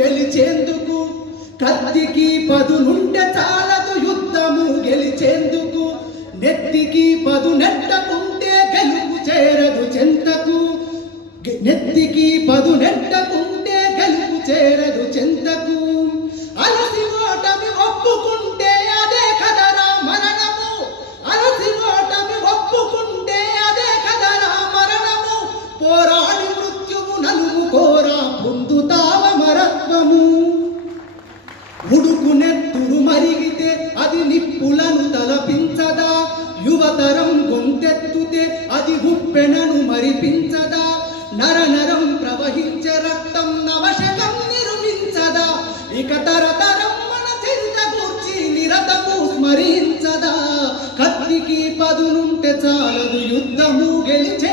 గెలిచేందుకు, కత్తికి పదునుంటే చాలదు యుద్ధము గెలిచేందుకు, నెత్తికి పదు నెట్టకుంటే గెలుపు చేరదు చెంతకు, నెత్తికి పదు నెట్టకుంటే గెలుపు చేరదు చెంతకు. అలసి ఓటమి ఒప్పుకుంటే అదే కదరా మరణము, అలసి ఓటమి ఒప్పుకుంటే అదే కదరా మరణము, పోరాడి మృత్యువు నలుగు కోరా పొందుతావ మరత్వము. ఉడుకు నెత్తురు మరిగితే అది నిప్పులను తలపించదా, యువతరం గొంతెత్తుతే అది ఉప్పెనను మరిపించదా, నరనరం ప్రవహించే రక్తం నవశకం నిర్మించదా, ఇక తరతరం మన చరిత గూర్చి నిరతము స్మరించదా. కత్తికి పదునుంటే చాలదు యుద్ధము గెలిచే